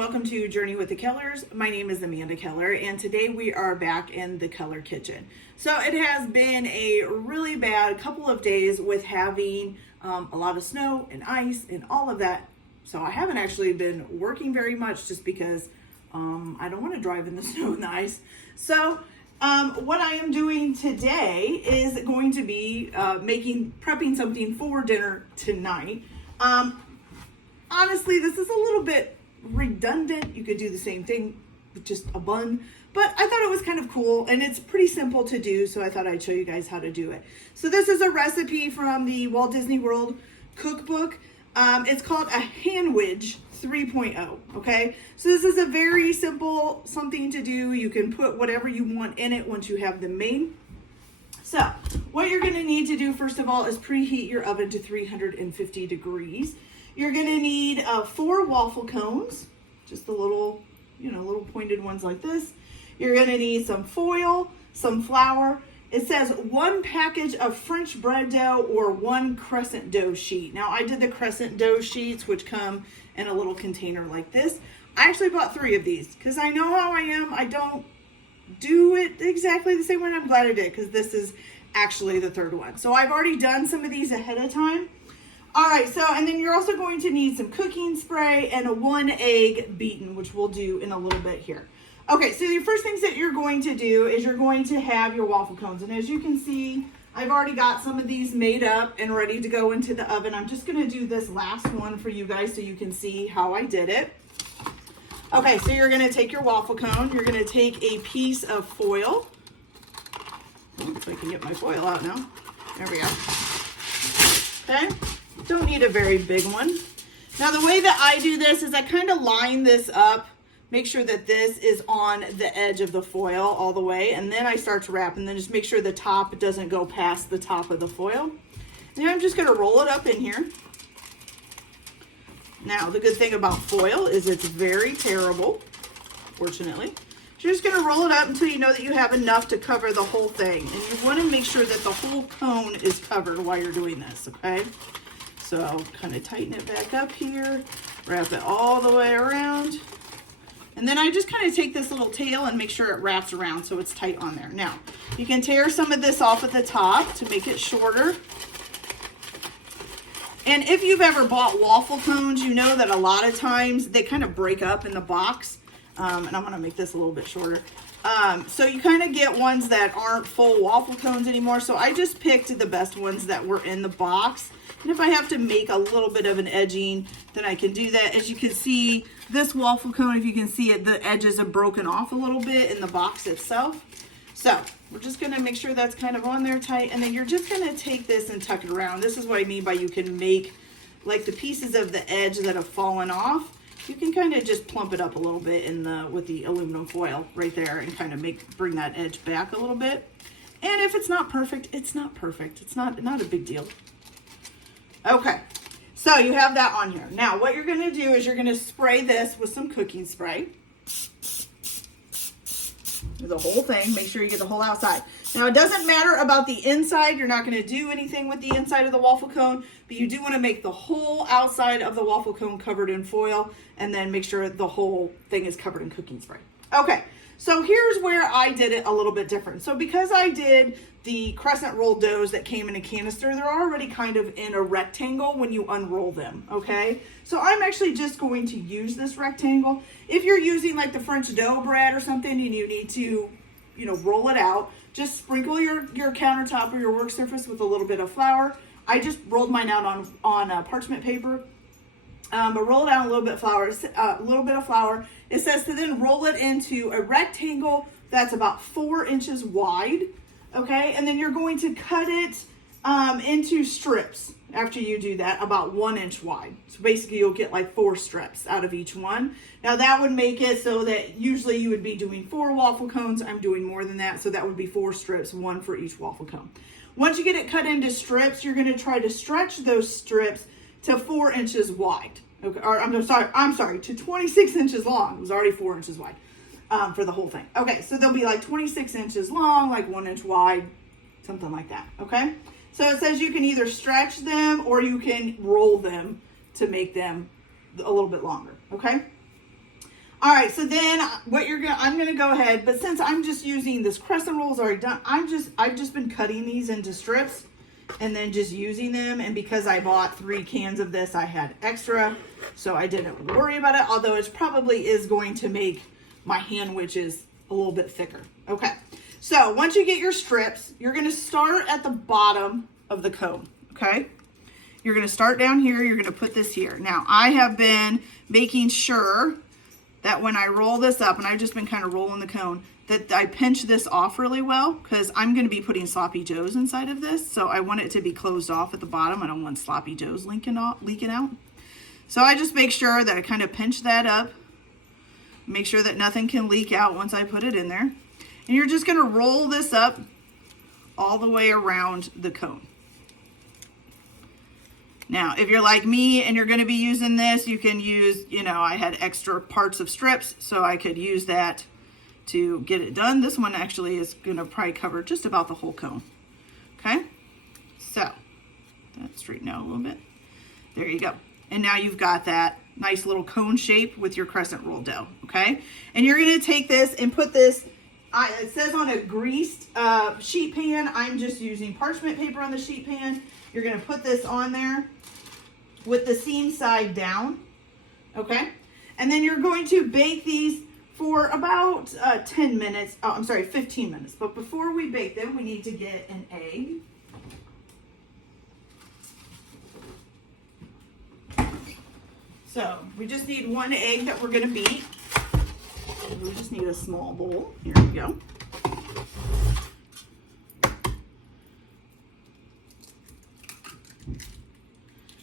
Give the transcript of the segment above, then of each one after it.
welcome to Journey with the Kellers. My name is Amanda Keller, and today we are back in the Keller kitchen. So it has been a really bad couple of days with having a lot of snow and ice and all of that. So I haven't actually been working very much just because I don't want to drive in the snow and the ice. So what I am doing today is going to be prepping something for dinner tonight. Honestly, this is a little bit redundant. You could do the same thing with just a bun, but I thought it was kind of cool and it's pretty simple to do, so I thought I'd show you guys how to do it. So this is a recipe from the Walt Disney World cookbook. It's called a Handwich 3.0, okay? So this is a very simple something to do. You can put whatever you want in it once you have them made. So what you're gonna need to do first of all is preheat your oven to 350 degrees. You're gonna need 4 waffle cones, just the little, little pointed ones like this. You're gonna need some foil, some flour. It says 1 package of French bread dough or 1 crescent dough sheet. Now I did the crescent dough sheets, which come in a little container like this. I actually bought 3 of these because I know how I am. I don't do it exactly the same way. I'm glad I did because this is actually the 3rd one. So I've already done some of these ahead of time. All right, so, and then you're also going to need some cooking spray and a 1 egg beaten, which we'll do in a little bit here. Okay, so the first things that you're going to do is you're going to have your waffle cones. And as you can see, I've already got some of these made up and ready to go into the oven. I'm just gonna do this last one for you guys so you can see how I did it. Okay, so you're gonna take your waffle cone, you're gonna take a piece of foil. If I can get my foil out now. There we go. Okay. Don't need a very big one. Now the way that I do this is I kind of line this up, make sure that this is on the edge of the foil all the way, and then I start to wrap, and then just make sure the top doesn't go past the top of the foil. And I'm just gonna roll it up in here. Now the good thing about foil is it's very tearable, fortunately. So you're just gonna roll it up until you know that you have enough to cover the whole thing. And you wanna make sure that the whole cone is covered while you're doing this, okay? So kind of tighten it back up here, wrap it all the way around. And then I just kind of take this little tail and make sure it wraps around so it's tight on there. Now, you can tear some of this off at the top to make it shorter. And if you've ever bought waffle cones, you know that a lot of times they kind of break up in the box. And I'm gonna make this a little bit shorter. So you kind of get ones that aren't full waffle cones anymore. So I just picked the best ones that were in the box. And if I have to make a little bit of an edging, then I can do that. As you can see, this waffle cone, if you can see it, the edges are broken off a little bit in the box itself. So we're just gonna make sure that's kind of on there tight. And then you're just gonna take this and tuck it around. This is what I mean by you can make like the pieces of the edge that have fallen off. You can kind of just plump it up a little bit with the aluminum foil right there and kind of bring that edge back a little bit. And if it's not perfect, it's not perfect. It's not a big deal. Okay, so you have that on here. Now what you're gonna do is you're gonna spray this with some cooking spray. The whole thing, make sure you get the whole outside. Now it doesn't matter about the inside, you're not gonna do anything with the inside of the waffle cone, but you do wanna make the whole outside of the waffle cone covered in foil and then make sure the whole thing is covered in cooking spray. Okay, so here's where I did it a little bit different. So because I did the crescent roll doughs that came in a canister, they're already kind of in a rectangle when you unroll them, okay? So I'm actually just going to use this rectangle. If you're using like the French dough bread or something and you need to, roll it out, just sprinkle your countertop or your work surface with a little bit of flour. I just rolled mine out on parchment paper. But roll it out a little bit of flour. It says to then roll it into a rectangle that's about 4 inches wide. Okay, and then you're going to cut it into strips after you do that, about 1 inch wide. So basically you'll get like 4 strips out of each one. Now that would make it so that usually you would be doing 4 waffle cones. I'm doing more than that, so that would be 4 strips, 1 for each waffle cone. Once you get it cut into strips, you're gonna try to stretch those strips to 4 inches wide. Okay, or I'm sorry, to 26 inches long. It was already 4 inches wide. For the whole thing. Okay, so they'll be like 26 inches long, like 1 inch wide, something like that, okay? So it says you can either stretch them or you can roll them to make them a little bit longer, okay? All right, so then I'm gonna go ahead, but since I'm just using this crescent rolls already done, I've just been cutting these into strips and then just using them. And because I bought 3 cans of this, I had extra, so I didn't worry about it, although it probably is going to make my handwiches a little bit thicker. Okay, so once you get your strips, you're gonna start at the bottom of the cone, okay? You're gonna start down here, you're gonna put this here. Now, I have been making sure that when I roll this up, and I've just been kind of rolling the cone, that I pinch this off really well, because I'm going to be putting sloppy joes inside of this, so I want it to be closed off at the bottom. I don't want sloppy joes leaking out. So I just make sure that I kind of pinch that up, make sure that nothing can leak out once I put it in there. And you're just going to roll this up all the way around the cone. Now, if you're like me and you're going to be using this, you can use, I had extra parts of strips, so I could use that to get it done. This one actually is going to probably cover just about the whole cone. Okay, so that straighten out a little bit. There you go. And now you've got that nice little cone shape with your crescent roll dough. Okay, and you're going to take this and put this, it says on a greased sheet pan. I'm just using parchment paper on the sheet pan. You're going to put this on there with the seam side down, okay? And then you're going to bake these for about 15 minutes. But before we bake them, we need to get an egg. So we just need 1 egg that we're gonna beat. We just need a small bowl. Here we go.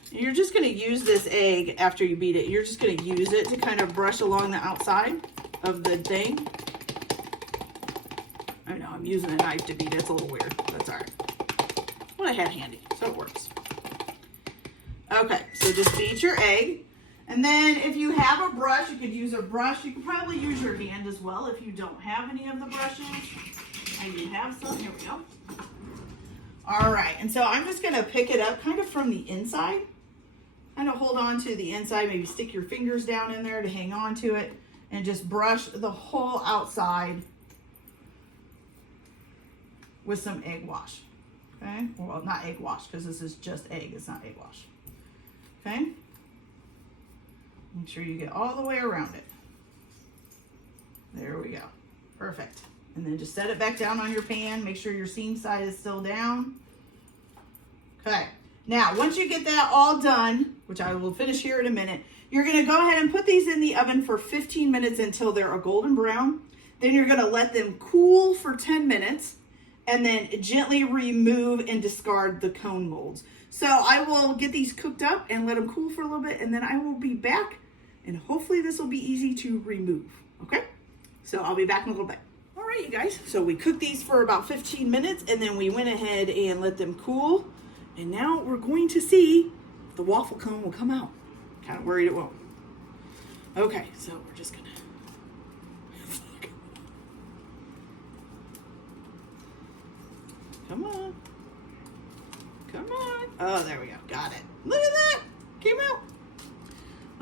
You're just going to use this egg after you beat it. You're just going to use it to kind of brush along the outside of the thing. I know, I'm using a knife to beat it. It's a little weird. That's all right. What I had handy, so it works. Okay, so just beat your egg. And then if you have a brush, you could use a brush. You could probably use your hand as well if you don't have any of the brushes. And you have some. Here we go. All right, and so I'm just going to pick it up kind of from the inside. Kind of hold on to the inside, maybe stick your fingers down in there to hang on to it, and just brush the whole outside with some egg wash. Okay, well, not egg wash, because this is just egg, it's not egg wash. Okay, make sure you get all the way around it. There we go, perfect. And then just set it back down on your pan. Make sure your seam side is still down. Okay. Now, once you get that all done, which I will finish here in a minute, you're going to go ahead and put these in the oven for 15 minutes until they're a golden brown. Then you're going to let them cool for 10 minutes and then gently remove and discard the cone molds. So I will get these cooked up and let them cool for a little bit, and then I will be back, and hopefully this will be easy to remove. Okay? So I'll be back in a little bit. All right, you guys. So we cooked these for about 15 minutes, and then we went ahead and let them cool. And now we're going to see if the waffle cone will come out. Kind of worried it won't. Okay, so we're just gonna. Come on. Come on. Oh, there we go. Got it. Look at that. Came out.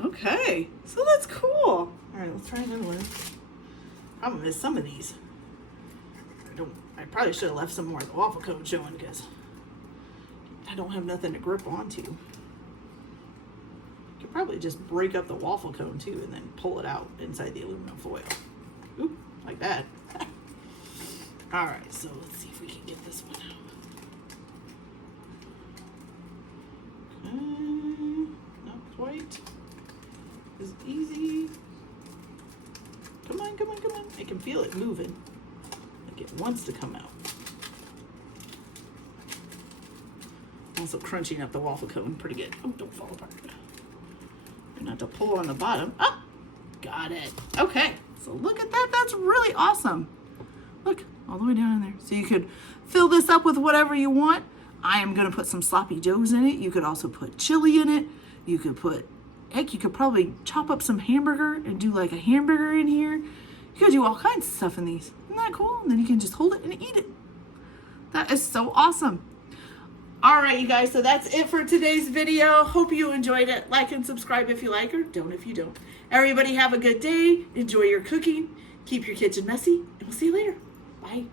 Okay, so that's cool. All right, let's try another one. Problem is some of these. I probably should have left some more of the waffle cone showing because I don't have nothing to grip onto. You could probably just break up the waffle cone too and then pull it out inside the aluminum foil. Oop, like that. All right, so let's see if we can get this one out. Okay, not quite as easy. Come on, come on, come on. I can feel it moving. Like it wants to come out. Also crunching up the waffle cone pretty good. Oh, don't fall apart. And not to pull on the bottom. Oh, got it. Okay, so look at that. That's really awesome. Look, all the way down in there. So you could fill this up with whatever you want. I am going to put some sloppy joes in it. You could also put chili in it. You could put, heck, you could probably chop up some hamburger and do like a hamburger in here. You could do all kinds of stuff in these. Isn't that cool? And then you can just hold it and eat it. That is so awesome. All right, you guys, so that's it for today's video. Hope you enjoyed it. Like and subscribe if you like, or don't if you don't. Everybody have a good day. Enjoy your cooking. Keep your kitchen messy, and we'll see you later. Bye.